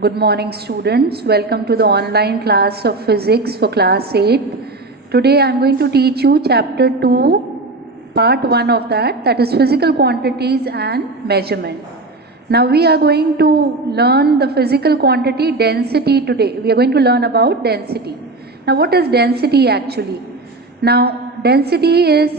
Good morning, students. Welcome to the online class of physics for class 8. Today I am going to teach you chapter 2, part 1 of that is physical quantities and measurement. Now we are going to learn the physical quantity density today. We are going to learn about density. Now what is density actually? Now density is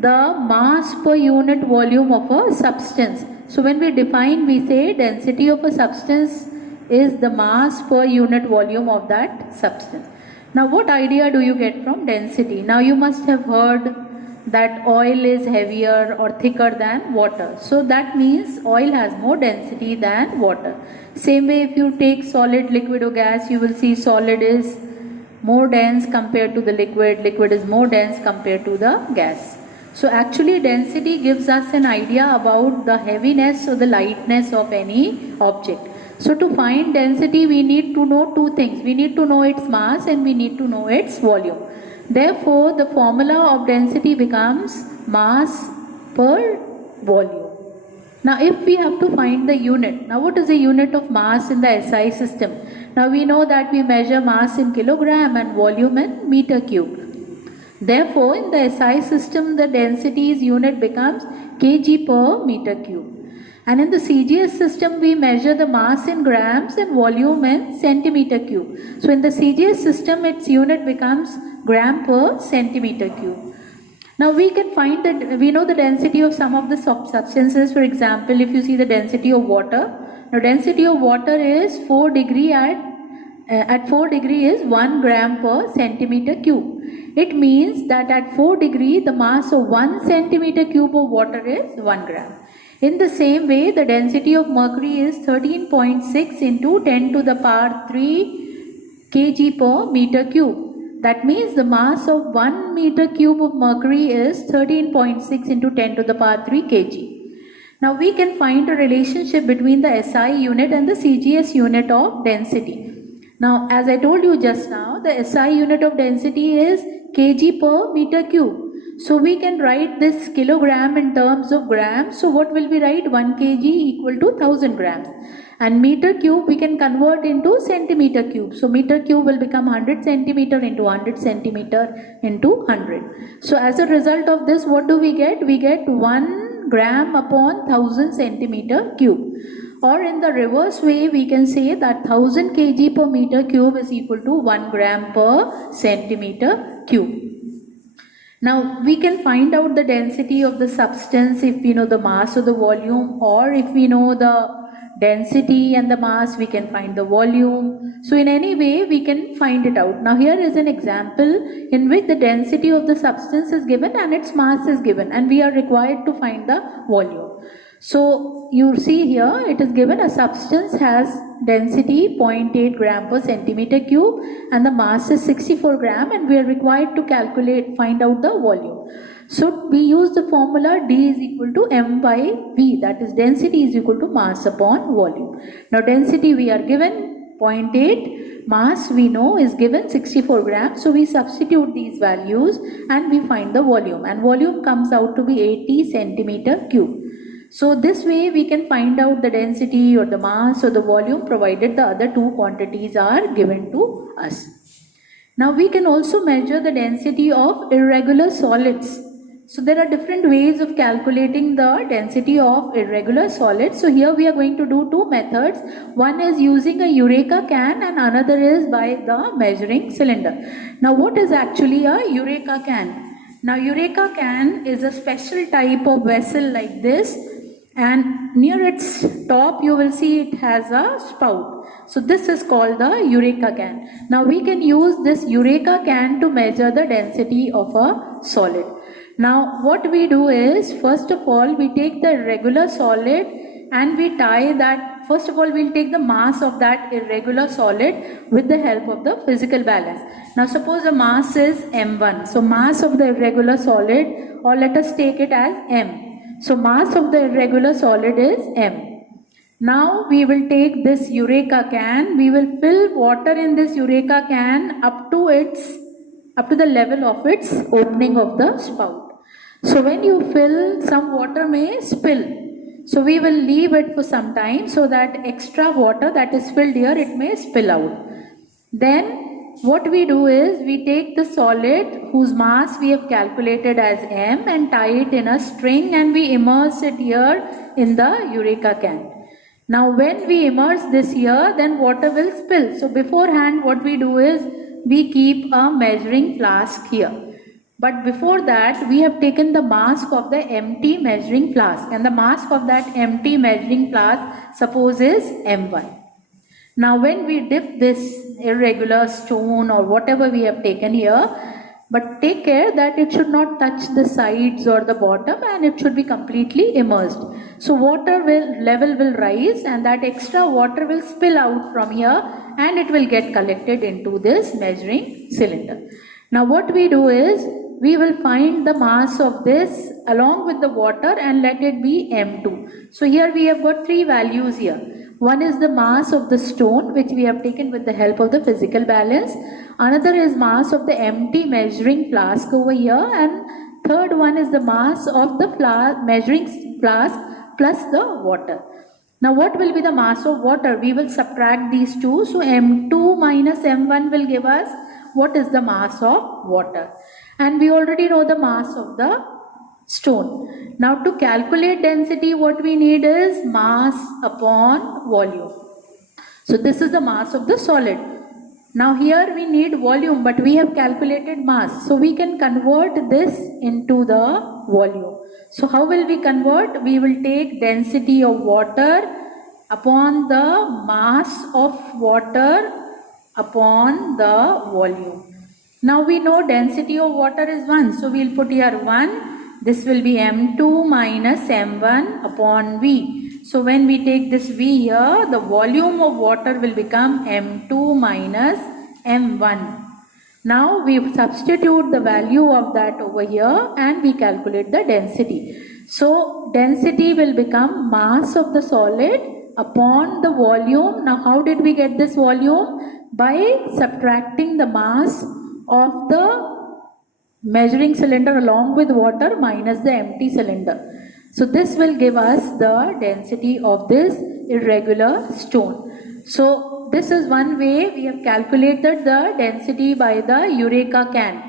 the mass per unit volume of a substance. So when we define, we say density of a substance is the mass per unit volume of that substance. Now what idea do you get from density? Now you must have heard that oil is heavier or thicker than water. So that means oil has more density than water. Same way, if you take solid, liquid or gas, you will see solid is more dense compared to the liquid, liquid is more dense compared to the gas. So actually density gives us an idea about the heaviness or the lightness of any object. So to find density, we need to know two things. We need to know its mass and we need to know its volume. Therefore, the formula of density becomes mass per volume. Now, if we have to find the unit, now what is the unit of mass in the SI system? Now we know that we measure mass in kilogram and volume in meter cube. Therefore, in the SI system, the density's unit becomes kg per meter cube. And in the CGS system, we measure the mass in grams and volume in centimeter cube. So in the CGS system, its unit becomes gram per centimeter cube. Now we can find that we know the density of some of the substances. For example, if you see the density of water, now density of water is 4 degree at 4 degree is 1 gram per centimeter cube. It means that at 4 degree, the mass of 1 centimeter cube of water is 1 gram. In the same way, the density of mercury is 13.6 into 10 to the power 3 kg per meter cube. That means the mass of 1 meter cube of mercury is 13.6 into 10 to the power 3 kg. Now we can find a relationship between the SI unit and the CGS unit of density. Now, as I told you just now, the SI unit of density is kg per meter cube. So we can write this kilogram in terms of grams. So what will we write? 1 kg equal to 1000 grams. And meter cube we can convert into centimeter cube. So meter cube will become 100 centimeter into 100 centimeter into 100. So as a result of this, what do we get? We get 1 gram upon 1000 centimeter cube. Or in the reverse way, we can say that 1000 kg per meter cube is equal to 1 gram per centimeter cube. Now we can find out the density of the substance if we know the mass or the volume, or if we know the density and the mass, we can find the volume. So in any way we can find it out. Now here is an example in which the density of the substance is given and its mass is given, and we are required to find the volume. So you see here it is given a substance has density 0.8 gram per centimeter cube and the mass is 64 gram, and we are required to find out the volume. So we use the formula D is equal to M by V, that is density is equal to mass upon volume. Now density we are given 0.8, mass we know is given 64 grams. So we substitute these values and we find the volume, and volume comes out to be 80 centimeter cube. So this way we can find out the density or the mass or the volume provided the other two quantities are given to us. Now we can also measure the density of irregular solids. So there are different ways of calculating the density of irregular solids. So here we are going to do two methods. One is using a Eureka can and another is by the measuring cylinder. Now what is actually a Eureka can? Now Eureka can is a special type of vessel like this, and near its top you will see it has a spout. So this is called the Eureka can. Now we can use this Eureka can to measure the density of a solid. Now what we do is, first of all we take the irregular solid and we tie that. First of all we'll take the mass of that irregular solid with the help of the physical balance. Now suppose the mass is m1. So mass of the irregular solid, or let us take it as m. So mass of the irregular solid is m. Now we will take this Eureka can, we will fill water in this Eureka can up to the level of its opening of the spout. So when you fill, some water may spill. So we will leave it for some time so that extra water that is filled here, it may spill out. Then what we do is we take the solid whose mass we have calculated as m and tie it in a string, and we immerse it here in the Eureka can. Now when we immerse this here, then water will spill. So beforehand what we do is we keep a measuring flask here. But before that we have taken the mass of the empty measuring flask, and the mass of that empty measuring flask suppose is m1. Now when we dip this irregular stone or whatever we have taken here, but take care that it should not touch the sides or the bottom, and it should be completely immersed. So water level will rise, and that extra water will spill out from here, and it will get collected into this measuring cylinder. Now what we do is we will find the mass of this along with the water and let it be m2. So here we have got three values here. One is the mass of the stone, which we have taken with the help of the physical balance. Another is mass of the empty measuring flask over here, and third one is the mass of the measuring flask plus the water. Now what will be the mass of water? We will subtract these two. So m2 minus m1 will give us what is the mass of water. And we already know the mass of the stone. Now to calculate density, what we need is mass upon volume. So this is the mass of the solid. Now here we need volume, but we have calculated mass. So we can convert this into the volume. So how will we convert? We will take density of water upon the mass of water upon the volume. Now we know density of water is 1. So we will put here 1. This will be m2 minus m1 upon v. So when we take this v here, the volume of water will become m2 minus m1. Now we substitute the value of that over here and we calculate the density. So density will become mass of the solid upon the volume. Now how did we get this volume? By subtracting the mass of the measuring cylinder along with water minus the empty cylinder. So this will give us the density of this irregular stone. So this is one way we have calculated the density by the Eureka can.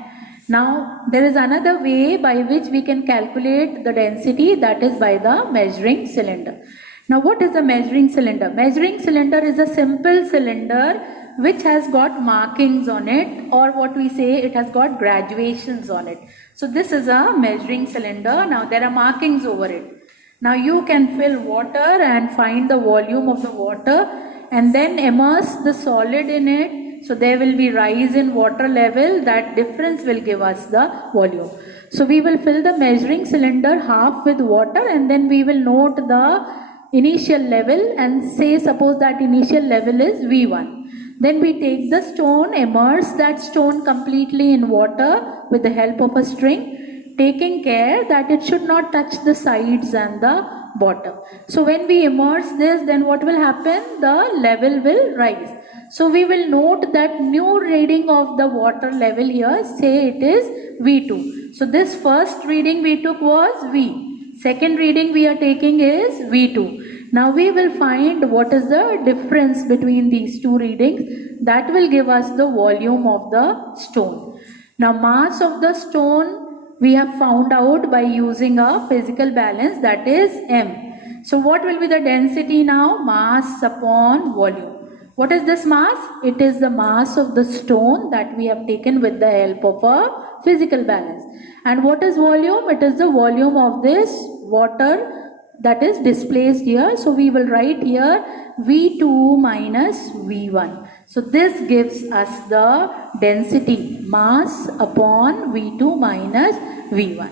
Now there is another way by which we can calculate the density, that is by the measuring cylinder. Now what is a measuring cylinder? Measuring cylinder is a simple cylinder which has got markings on it, or what we say, it has got graduations on it. So this is a measuring cylinder. Now there are markings over it. Now you can fill water and find the volume of the water and then immerse the solid in it. So there will be rise in water level. That difference will give us the volume. So we will fill the measuring cylinder half with water, and then we will note the initial level and say suppose that initial level is V1. Then we take the stone, immerse that stone completely in water with the help of a string, taking care that it should not touch the sides and the bottom. So when we immerse this, then what will happen? The level will rise. So we will note that new reading of the water level here, say it is V2. So this first reading we took was V. Second reading we are taking is V2. Now we will find what is the difference between these two readings. That will give us the volume of the stone. Now mass of the stone we have found out by using a physical balance, that is m. So what will be the density now? Mass upon volume. What is this mass? It is the mass of the stone that we have taken with the help of a physical balance. And what is volume? It is the volume of this water that is displaced here. So we will write here V2 minus V1. So this gives us the density, mass upon V2 minus V1.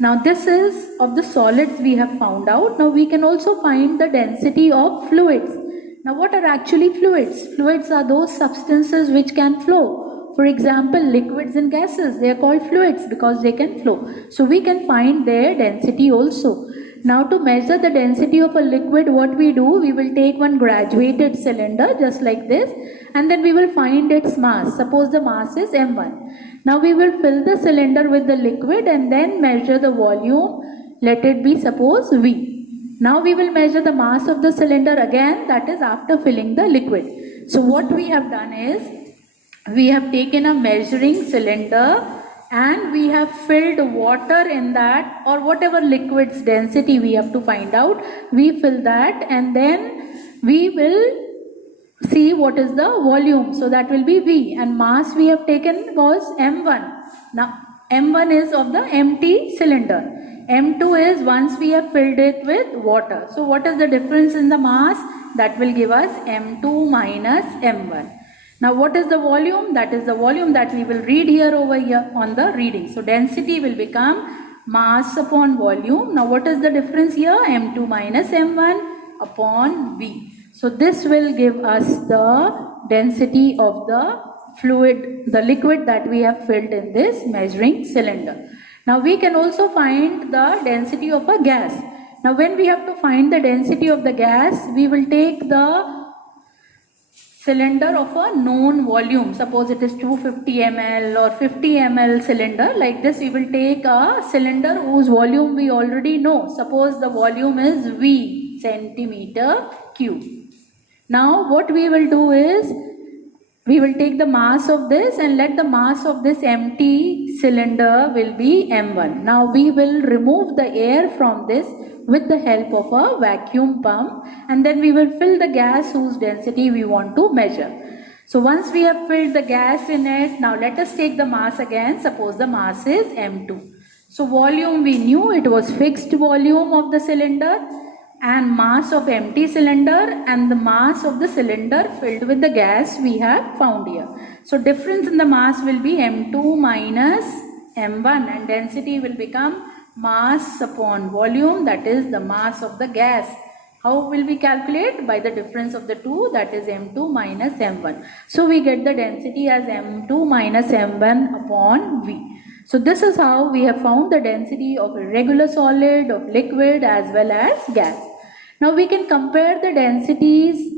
Now this is of the solids we have found out. Now we can also find the density of fluids. Now what are actually fluids? Fluids are those substances which can flow. For example, liquids and gases, they are called fluids because they can flow. So we can find their density also. Now to measure the density of a liquid, what we do, we will take one graduated cylinder just like this, and then we will find its mass. Suppose the mass is m1. Now we will fill the cylinder with the liquid and then measure the volume. Let it be suppose V. Now we will measure the mass of the cylinder again, that is after filling the liquid. So what we have done is, we have taken a measuring cylinder and we have filled water in that, or whatever liquid's density we have to find out. We fill that and then we will see what is the volume. So that will be V, and mass we have taken was M1. Now M1 is of the empty cylinder. M2 is once we have filled it with water. So what is the difference in the mass? That will give us M2 minus M1. Now what is the volume? That is the volume that we will read here over here on the reading. So density will become mass upon volume. Now what is the difference here? M2 minus M1 upon V. So this will give us the density of the fluid, the liquid that we have filled in this measuring cylinder. Now we can also find the density of a gas. Now when we have to find the density of the gas, we will take the cylinder of a known volume. Suppose it is 250 ml or 50 ml cylinder. Like this, we will take a cylinder whose volume we already know. Suppose the volume is V centimeter cube. Now what we will do is, we will take the mass of this and let the mass of this empty cylinder will be M1. Now we will remove the air from this with the help of a vacuum pump, and then we will fill the gas whose density we want to measure. So once we have filled the gas in it, now let us take the mass again. Suppose the mass is M2. So volume we knew, it was fixed volume of the cylinder, and mass of empty cylinder and the mass of the cylinder filled with the gas we have found here. So difference in the mass will be M2 minus M1, and density will become mass upon volume, that is the mass of the gas. How will we calculate? By the difference of the two, that is M2 minus M1. So we get the density as M2 minus M1 upon V. So this is how we have found the density of a regular solid, of liquid as well as gas. Now we can compare the densities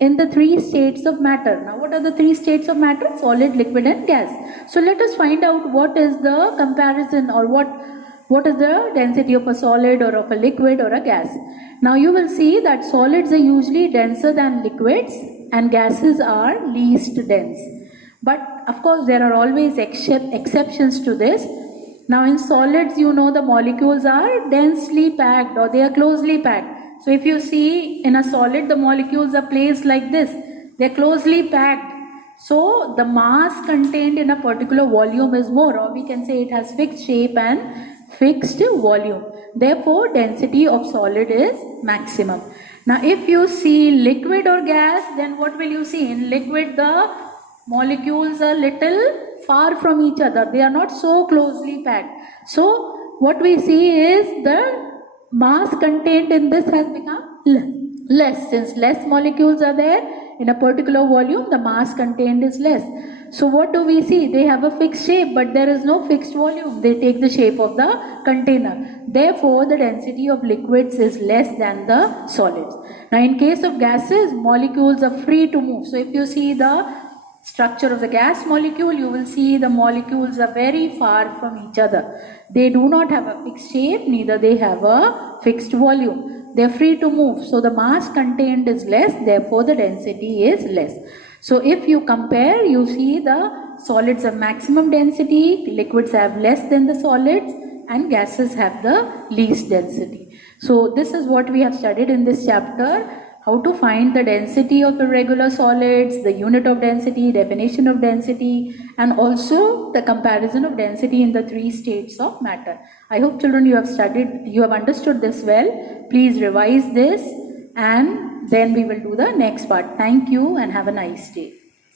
in the three states of matter. Now what are the three states of matter? Solid, liquid and gas. So let us find out what is the comparison, or what is the density of a solid or of a liquid or a gas. Now you will see that solids are usually denser than liquids and gases are least dense. But of course there are always exceptions to this. Now in solids, you know, the molecules are densely packed or they are closely packed. So if you see in a solid, the molecules are placed like this. They are closely packed. So the mass contained in a particular volume is more, or we can say it has fixed shape and fixed volume. Therefore density of solid is maximum. Now if you see liquid or gas, then what will you see? In liquid, the molecules are little far from each other. They are not so closely packed. So what we see is the mass contained in this has become less. Since less molecules are there in a particular volume, the mass contained is less. So what do we see? They have a fixed shape, but there is no fixed volume. They take the shape of the container. Therefore, the density of liquids is less than the solids. Now, in case of gases, molecules are free to move. So if you see the structure of the gas molecule, you will see the molecules are very far from each other. They do not have a fixed shape, neither they have a fixed volume. They are free to move. So the mass contained is less, therefore the density is less. So if you compare, you see the solids have maximum density, liquids have less than the solids, and gases have the least density. So this is what we have studied in this chapter. How to find the density of irregular solids, the unit of density, definition of density, and also the comparison of density in the three states of matter. I hope children you have understood this well. Please revise this and then we will do the next part. Thank you and have a nice day.